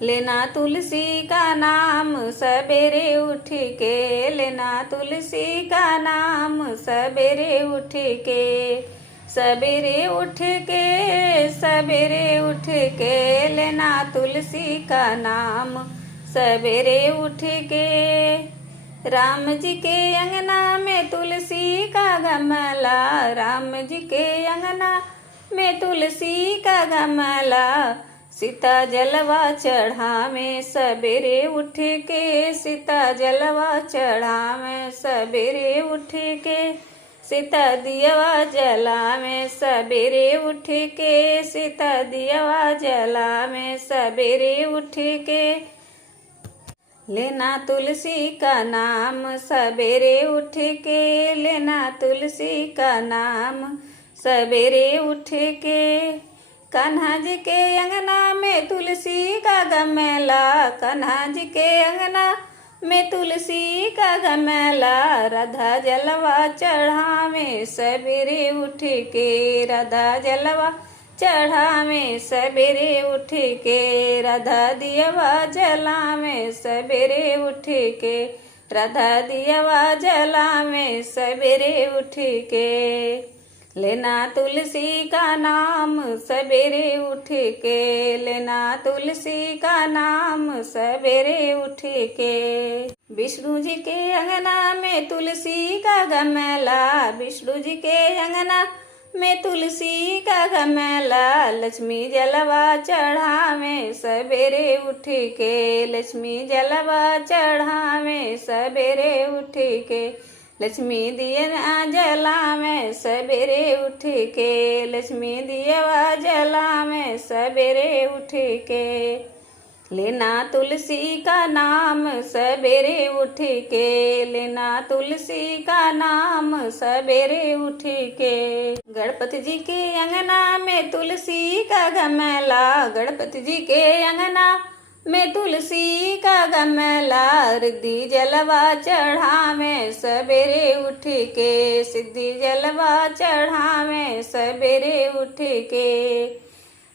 लेना तुलसी का नाम सवेरे उठ के, लेना तुलसी का नाम सवेरे उठ के, सवेरे उठ के, सवेरे उठ के, लेना तुलसी का नाम सवेरे उठ के। राम जी के अंगना में तुलसी का गमला, राम जी के अंगना में तुलसी का गमला, सीता जलवा चढ़ावे सवेरे उठ के, सीता जलवा चढ़ावे सवेरे उठ के, सीता दियवा जलावे सवेरे उठ के, सीता दियवा जलावे सवेरे उठ के। लेना तुलसी का नाम सवेरे उठ के, लेना तुलसी का नाम सवेरे उठ के। कान्हा जी के अंगना में तुलसी का गमला, कान्हा जी के अंगना में तुलसी का गमला, राधा जलवा चढ़ावे सवेरे उठ के, राधा जलवा चढ़ावे सवेरे उठ के, राधा दियवा जलावे सवेरे उठ के, राधा दियवा जलावे सवेरे उठ के। लेना तुलसी का नाम सवेरे उठ के, लेना तुलसी का नाम सवेरे उठ के। विष्णु जी के अंगना में तुलसी का गमला, विष्णु जी के अंगना में तुलसी का गमला, लक्ष्मी जलवा चढ़ावे सवेरे उठ के, लक्ष्मी जलवा चढ़ावे सवेरे उठ के, लक्ष्मी दिया जलावे सवेरे उठ के, लक्ष्मी दियवा जलावे सवेरे उठ के। लेना तुलसी का नाम सवेरे उठ के, लेना तुलसी का नाम सवेरे उठ के। गणपति जी के अंगना में तुलसी का गमला, गणपति जी के अंगना में तुलसी का गमला, रिद्धि जलवा चढ़ावे सवेरे उठ के, सिद्धि जलवा चढ़ावे सवेरे उठ के,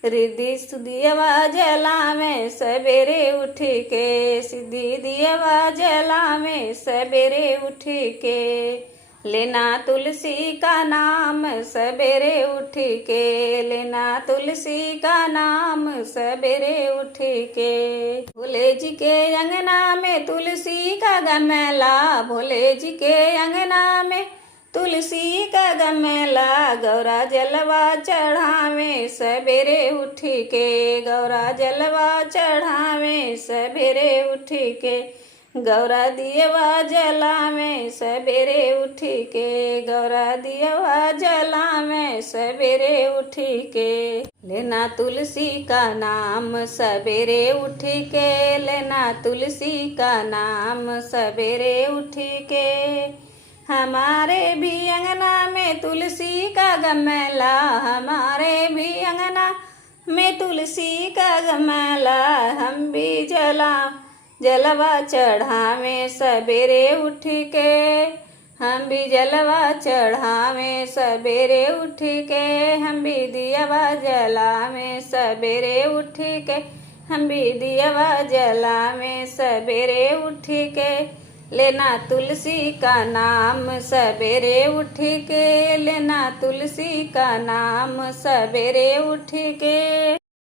रिद्धि दियवा जलावे सवेरे उठ के, सिद्धि दियवा जलावे सवेरे उठ के। लेना तुलसी का नाम सवेरे उठ के, लेना तुलसी का नाम सवेरे उठ के। भोले जी के अंगना में तुलसी का गमला, भोले जी के अंगना में तुलसी का गमला, गौरा जलवा चढ़ावे सवेरे उठ के, गौरा जलवा चढ़ावे सवेरे उठ के, गौरा दियवा जलावे सवेरे उठ के, गौरा दियवा जलावे सवेरे उठ के। लेना तुलसी का नाम सवेरे उठ के, लेना तुलसी का नाम सवेरे उठ के। हमारे भी अंगना में तुलसी का गमला, हमारे भी अंगना में तुलसी का गमला, हम भी जलवा चढ़ावे सवेरे उठ के, हम भी जलवा चढ़ावे सवेरे उठ के, हम भी दियवा जलावे सवेरे उठ के, हम भी दियवा जलावे सवेरे उठ के। लेना तुलसी का नाम सवेरे उठ के, लेना तुलसी का नाम सवेरे उठ के।